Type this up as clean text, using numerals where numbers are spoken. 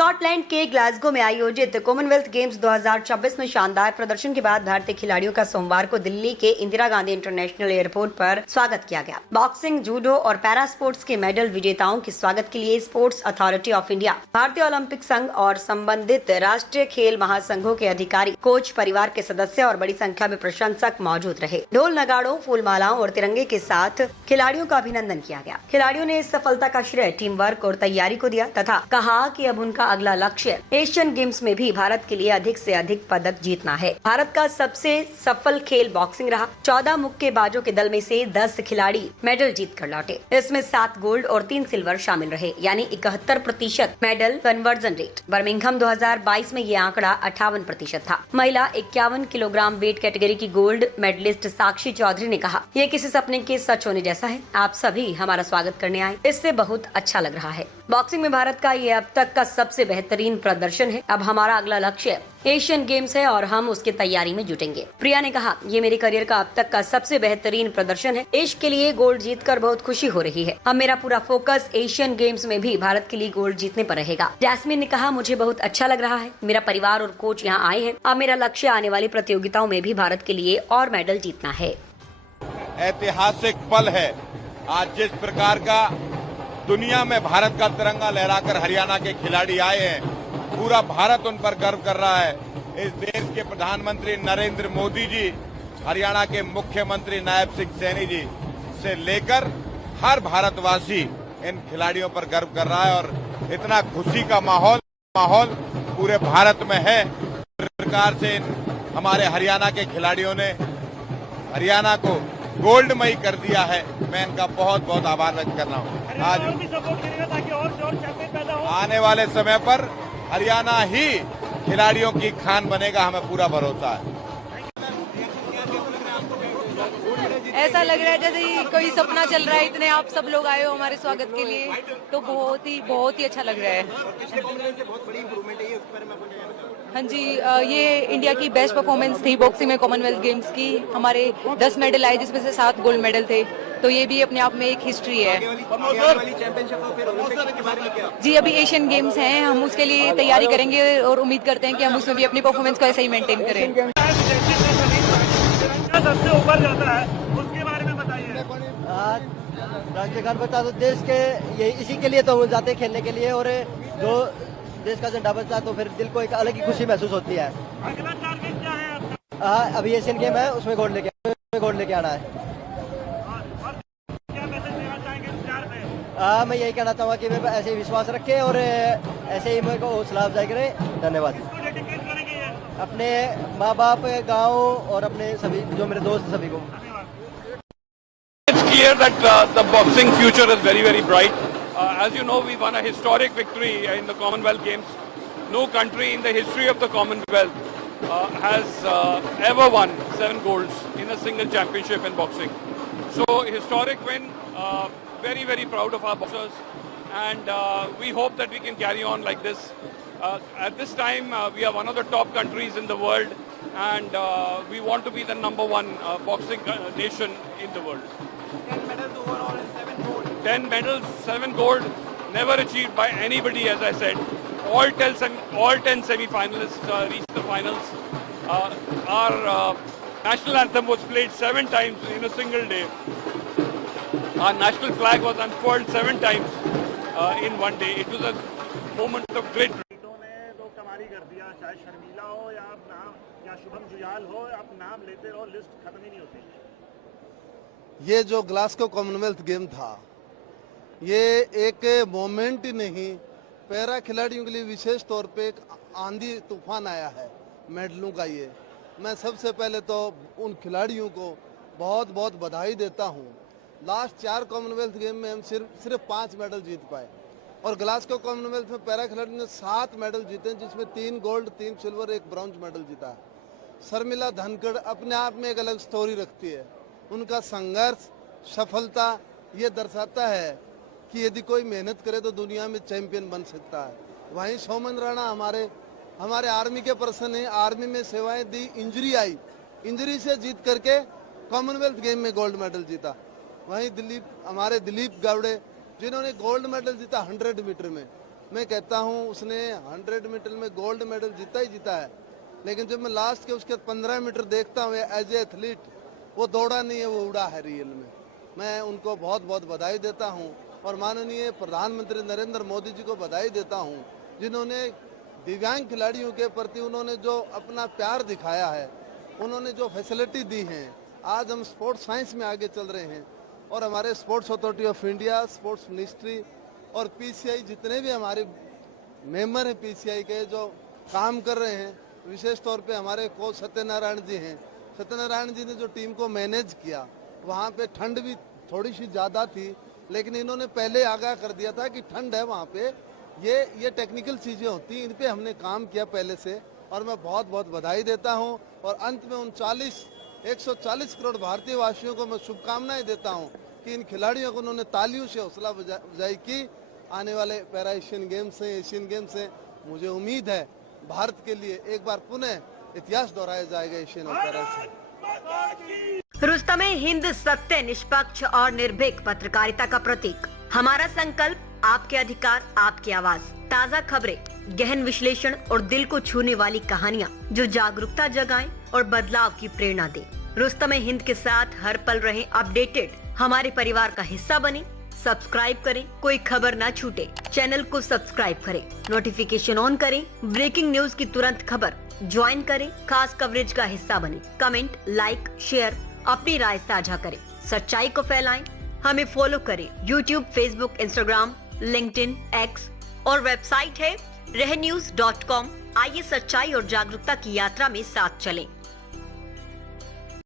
Scotland के Glasgow में आयोजित कॉमनवेल्थ गेम्स 2026 में शानदार प्रदर्शन के बाद भारतीय खिलाड़ियों का सोमवार को दिल्ली के इंदिरा गांधी इंटरनेशनल एयरपोर्ट पर स्वागत किया गया। बॉक्सिंग, जूडो और पैरा स्पोर्ट्स के मेडल विजेताओं के स्वागत के लिए स्पोर्ट्स अथॉरिटी ऑफ इंडिया, भारतीय ओलंपिक संघ और संबंधित राष्ट्रीय खेल महासंघों के अधिकारी, कोच, परिवार के सदस्य और बड़ी संख्या में प्रशंसक मौजूद रहे। ढोल, नगाड़ों, फूल मालाओं और तिरंगे के साथ खिलाड़ियों का अभिनंदन किया गया। खिलाड़ियों ने इस सफलता का श्रेय टीम वर्क और तैयारी को दिया तथा कहा कि अब उनका अगला लक्ष्य एशियन गेम्स में भी भारत के लिए अधिक से अधिक पदक जीतना है। भारत का सबसे सफल खेल बॉक्सिंग रहा। 14 मुक्केबाजों के दल में से 10 खिलाड़ी मेडल जीत कर लौटे। इसमें 7 गोल्ड और 3 सिल्वर शामिल रहे, यानी 71% मेडल कन्वर्जन रेट। बर्मिंघम 2022 में ये आंकड़ा 58% था। महिला 51 किलोग्राम वेट कैटेगरी की गोल्ड मेडलिस्ट साक्षी चौधरी ने कहा, ये किसी सपने के सच होने जैसा है। आप सभी हमारा स्वागत करने आए, इससे बहुत अच्छा लग रहा है। बॉक्सिंग में भारत का ये अब तक का सबसे बेहतरीन प्रदर्शन है। अब हमारा अगला लक्ष्य एशियन गेम्स है और हम उसकी तैयारी में जुटेंगे। प्रिया ने कहा, ये मेरे करियर का अब तक का सबसे बेहतरीन प्रदर्शन है। देश के लिए गोल्ड जीतकर बहुत खुशी हो रही है। अब मेरा पूरा फोकस एशियन गेम्स में भी भारत के लिए गोल्ड जीतने पर रहेगा। जैस्मिन ने कहा, मुझे बहुत अच्छा लग रहा है। मेरा परिवार और कोच यहाँ आए हैं। अब मेरा लक्ष्य आने वाली प्रतियोगिताओं में भी भारत के लिए और मेडल जीतना है। ऐतिहासिक पल है आज जिस प्रकार का दुनिया में भारत का तिरंगा लहराकर हरियाणा के खिलाड़ी आए हैं। पूरा भारत उन पर गर्व कर रहा है। इस देश के प्रधानमंत्री नरेंद्र मोदी जी, हरियाणा के मुख्यमंत्री नायब सिंह सैनी जी से लेकर हर भारतवासी इन खिलाड़ियों पर गर्व कर रहा है और इतना खुशी का माहौल पूरे भारत में है। इस प्रकार से हमारे हरियाणा के खिलाड़ियों ने हरियाणा को गोल्डमयी कर दिया है। मैं इनका बहुत बहुत आभार व्यक्त कर रहा हूँ। आज आने वाले समय पर हरियाणा ही खिलाड़ियों की खान बनेगा, हमें पूरा भरोसा है। ऐसा लग रहा है जैसे कोई सपना चल रहा है। इतने आप सब लोग आए हो हमारे स्वागत के लिए, तो बहुत ही अच्छा लग रहा है। हाँ जी, ये इंडिया की बेस्ट परफॉर्मेंस थी बॉक्सिंग में कॉमनवेल्थ गेम्स की। हमारे 10 मेडल आए, जिसमें से 7 गोल्ड मेडल थे, तो ये भी अपने आप में एक हिस्ट्री है। जी, अभी एशियन गेम्स हैं, हम उसके लिए तैयारी करेंगे और उम्मीद करते हैं कि हम उसमें भी अपनी परफॉर्मेंस को ऐसे ही मेंटेन करें। सबसे ऊपर जाता है, उसके बारे में बताइए। राष्ट्रीय गान बचा तो देश के ये इसी के लिए तो हम जाते खेलने के लिए, और जो देश का झंडा बचता है तो फिर दिल को एक अलग ही खुशी महसूस होती है। अगला टारगेट क्या है आपका? अभी एशियन गेम है, उसमें गोल्ड लेके आना है। और क्या मैसेज देना चाहेंगे इस प्यार में? मैं यही कहना चाहूँगा कि वे ऐसे ही विश्वास रखें और ऐसे ही मेरे को हौसला अफजाई करें। धन्यवाद। किसको डेडिकेट करेंगे ये? अपने माँ बाप, गाँव और अपने सभी जो मेरे दोस्त सभी को। It's clear that the boxing future is very bright. As you know, we won a historic victory in the Commonwealth Games. No country in the history of the Commonwealth has ever won 7 golds in a single championship in boxing. So historic win. Very proud of our boxers, and we hope that we can carry on like this. At this time, we are one of the top countries in the world, and we want to be the #1 boxing nation in the world. 10 medals overall and 7 gold. 10 medals, 7 gold, never achieved by anybody, as I said. All 10 semi-finalists reached the finals. Our national anthem was played 7 times in a single day. Our national flag was unfurled 7 times in one day. It was a moment of great. ने तो कमाल ही कर दिया। शायद शर्मिला हो या आप नाम या शुभम जुयाल हो, आप नाम लेते रहो, लिस्ट खत्म ही नहीं होती। ये जो ग्लासगो कॉमनवेल्थ गेम था, ये एक मोमेंट ही नहीं, पैरा खिलाड़ियों के लिए विशेष तौर पे एक आंधी तूफान आया है मेडलों का। ये मैं सबसे पहले तो उन खिलाड़ियों को बहुत बहुत बधाई देता हूँ। लास्ट 4 कॉमनवेल्थ गेम में हम सिर्फ 5 मेडल जीत पाए, और ग्लासगो कॉमनवेल्थ में पैरा खिलाड़ियों ने 7 मेडल जीते, जिसमें 3 गोल्ड, 3 सिल्वर, 1 ब्रॉन्ज मेडल जीता। शर्मिला धनखड़ अपने आप में एक अलग स्टोरी रखती है। उनका संघर्ष, सफलता ये दर्शाता है कि यदि कोई मेहनत करे तो दुनिया में चैंपियन बन सकता है। वहीं सोमन राणा हमारे आर्मी के पर्सन हैं, आर्मी में सेवाएं दी, इंजरी आई, इंजरी से जीत करके कॉमनवेल्थ गेम में गोल्ड मेडल जीता। वहीं हमारे दिलीप गावड़े, जिन्होंने गोल्ड मेडल जीता 100 मीटर में, मैं कहता हूँ उसने 100 मीटर में गोल्ड मेडल जीता ही जीता है, लेकिन जब मैं लास्ट के उसके 15 मीटर देखता हूँ एज ए एथलीट, वो दौड़ा नहीं है, वो उड़ा है रियल में। मैं उनको बहुत बहुत बधाई देता हूँ और माननीय प्रधानमंत्री नरेंद्र मोदी जी को बधाई देता हूँ, जिन्होंने दिव्यांग खिलाड़ियों के प्रति उन्होंने जो अपना प्यार दिखाया है, उन्होंने जो फैसिलिटी दी हैं। आज हम स्पोर्ट्स साइंस में आगे चल रहे हैं और हमारे sports authority of India, sports ministry और पीसीआई जितने भी हमारे मेंबर हैं पीसीआई के जो काम कर रहे हैं, विशेष तौर पे हमारे कोच सत्यनारायण जी हैं। सत्यनारायण जी ने जो टीम को मैनेज किया, वहाँ पे ठंड भी थोड़ी सी ज़्यादा थी, लेकिन इन्होंने पहले आगाह कर दिया था कि ठंड है वहाँ पे, ये टेक्निकल चीज़ें होती हैं, इन पे हमने काम किया पहले से और मैं बहुत बहुत बधाई देता हूँ। और अंत में उन 140 करोड़ भारतीय वासियों को मैं शुभकामनाएं देता हूँ कि इन खिलाड़ियों को उन्होंने तालियों से हौसला अफजाई की। आने वाले पैरा एशियन गेम्स से, एशियन गेम्स से मुझे उम्मीद है भारत के लिए एक बार पुनः इतिहास दोहराया जाएगा एशियन और पैरा से। रुस्तमे हिंद सत्य, निष्पक्ष और निर्भीक पत्रकारिता का प्रतीक। हमारा संकल्प, आपके अधिकार, आपकी आवाज। ताज़ा खबरें, गहन विश्लेषण और दिल को छूने वाली कहानियां जो जागरूकता जगाएं और बदलाव की प्रेरणा दें। रुस्तमे हिंद के साथ हर पल रहें अपडेटेड। हमारे परिवार का हिस्सा बने, सब्सक्राइब करें, कोई खबर ना छूटे। चैनल को सब्सक्राइब करें, नोटिफिकेशन ऑन करें, ब्रेकिंग न्यूज की तुरंत खबर ज्वाइन करें, खास कवरेज का हिस्सा बने। कमेंट, लाइक, शेयर, अपनी राय साझा करें, सच्चाई को फैलाएं। हमें फॉलो करें YouTube, Facebook, Instagram, LinkedIn, X और वेबसाइट है रहnews.com। आइए सच्चाई और जागरूकता की यात्रा में साथ चलें।